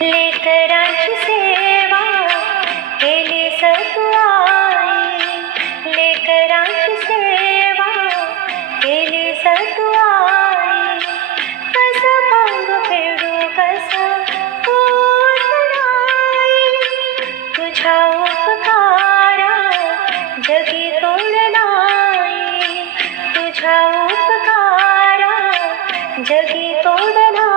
लेकरांची सेवा केली सतुआई, लेकरांची सेवा केली सतुआई. कसं पांग फेडू कसं पोचणाई, तुझ्या उपकारा जगी तोड नाही, तुझ्या उपकारा जगी तोड नाही.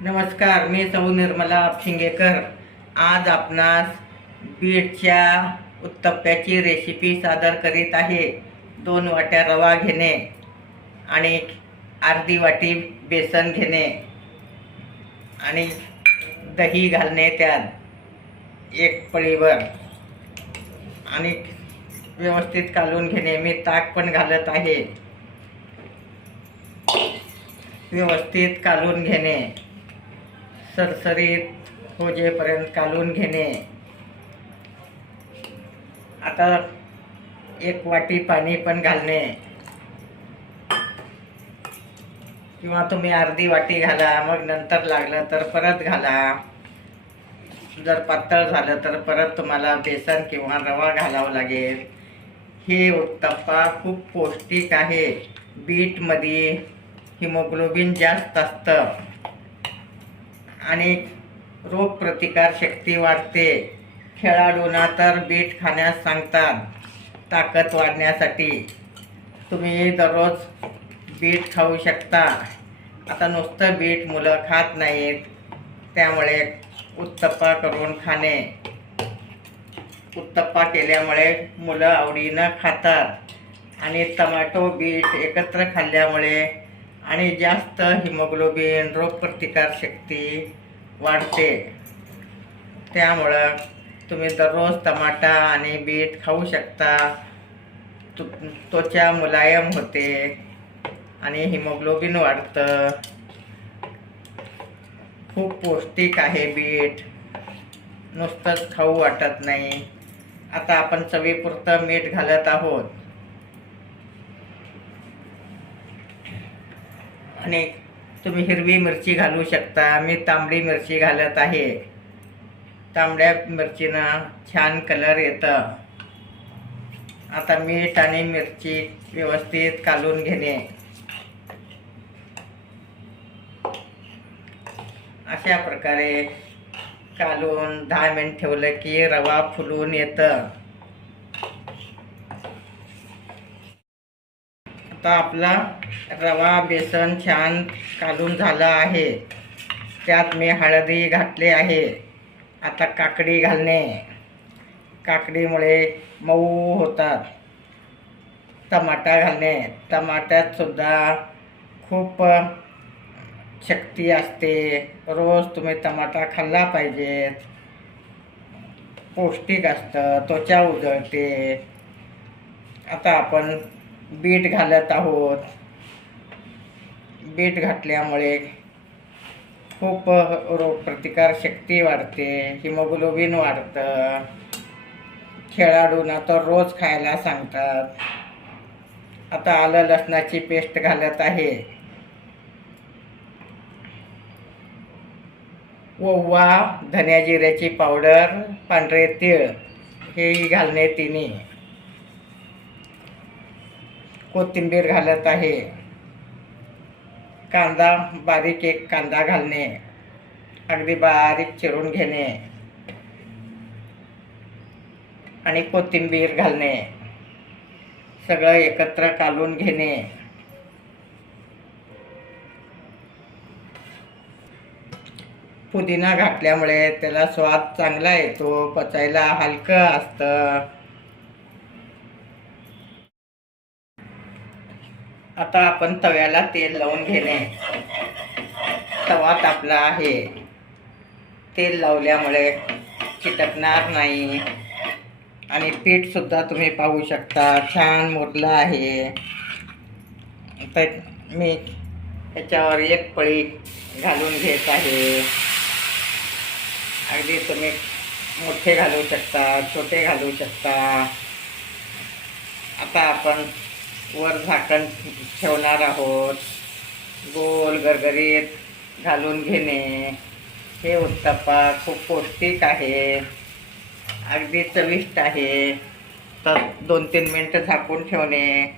नमस्कार, मी सौ निर्मला शिंगेकर. आज आपणास बीटच्या उत्तप्प्याची रेसिपी सादर करीत आहे. 2 वाट्या रवा घेणे आणि अर्धी वाटी बेसन घेणे आणि दही घालणे त्यात 1 पळीवर आणि व्यवस्थित कालून घेणे. मी ताक पण घालत आहे. व्यवस्थित कालून घेणे, सरसरीत होजेपर्यंत कालून घेणे. आता 1 वाटी पाणी पण घालणे किंवा तुम्ही अर्धी वाटी घाला, मग नंतर लागलं तर परत घाला. जर पातळ झालं तर परत तुम्हाला बेसन किंवा रवा घालावं लागेल. हे उत्तप्पा खूप पौष्टिक आहे. बीटमध्ये हिमोग्लोबिन जास्त असतं आणि रोगप्रतिकार शक्ती वाढते. खेळाडूंना तर बीट खाण्यास सांगतात ताकद वाढण्यासाठी. तुम्ही दररोज बीट खाऊ शकता. आता नुसतं बीट मुलं खात नाहीत, त्यामुळे उत्तप्पा करून खाणे. उत्तप्पा केल्यामुळे मुलं आवडीनं खातात आणि टमाटो बीट एकत्र खाल्ल्यामुळे आणि जास्त हिमोग्लोबिन रोगप्रतिकार शक्ती वाढते. त्यामुळं तुम्ही दररोज टमाटा आणि बीट खाऊ शकता. त्वचा मुलायम होते आणि हिमोग्लोबिन वाढतं. खूप पौष्टिक आहे बीट, नुसतंच खाऊ वाटत नाही. आता आपण चवीपुरतं मीठ घालत आहोत आणि तुम्ही हिरवी मिरची घालू शकता. मी तांबडी मिरची घालत आहे. तांबड्या मिरचीनं छान कलर येतं. आता मीठ आणि मिरची व्यवस्थित कालून घेणे. अशा प्रकारे कालून 10 मिनिट ठेवलं की रवा फुलून येतं. आता आपला रवा बेसन छान कालून झाला आहे. त्यात मी हळदी घातले आहे. आता काकडी घालणे. काकडीमुळे मऊ होतात. टमाटा घालणे. टमाट्यात सुद्धा खूप शक्ती असते. रोज तुम्ही टमाटा खाल्ला पाहिजेत. पौष्टिक असतं, त्वचा उजळते. आता आपण बीट घालत आहोत. बीट घातल्यामुळे खूप रोगप्रतिकार शक्ती वाढते, हिमोग्लोबिन वाढतं. खेळाडूंना तर रोज खायला सांगतात. आता आलं लसणाची पेस्ट घालत आहे. ओवा, धन्या जिऱ्याची पावडर, पांढरे तीळ हेही घालणे तिन्ही. कोथिंबीर घालत आहे. कांदा, बारीक 1 कांदा घालणे. अगदी बारीक चिरून घेणे आणि कोथिंबीर घालणे. सगळं एकत्र कालून घेणे. पुदिना घातल्यामुळे त्याला स्वाद चांगला येतो, पचायला हलकं असतं. आता आपण तव्याला तेल लावून घेणे. तवा तापला आहे. तेल लावल्यामुळे चिटकणार नाही आणि पीठ सुद्धा तुम्ही पाहू शकता छान मुरलं आहे. तर मी ह्याच्यावर 1 पळी घालून घेत आहे. अगदी तुम्ही मोठे घालू शकता, छोटे घालू शकता. आता आपण वर झाकण ठेवणार आहोत. गोल गरगरीत घालून घेणे. हे उत्तप्पा खूप पौष्टिक आहे, अगदी चविष्ट आहे. तर 2-3 मिनटं झाकून ठेवणे.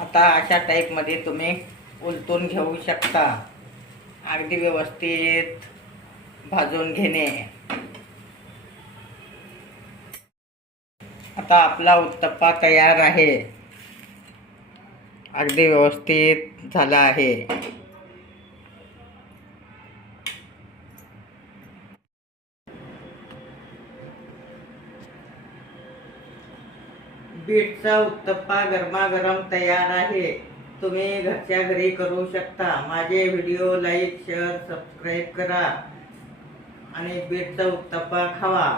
आता अशा टाईपमध्ये तुम्ही उलटून घेऊ शकता. अगदी व्यवस्थित भाजून घेणे. आता आपला उत्तप्पा तयार आहे. अगदी व्यवस्थित झाला आहे. बीटचा उत्तप्पा गरमागरम तयार आहे. तुम्ही घरच्या घरी करू शकता. माझे व्हिडिओ लाईक, शेअर, सबस्क्राईब करा आणि बीटचा उत्तप्पा खावा.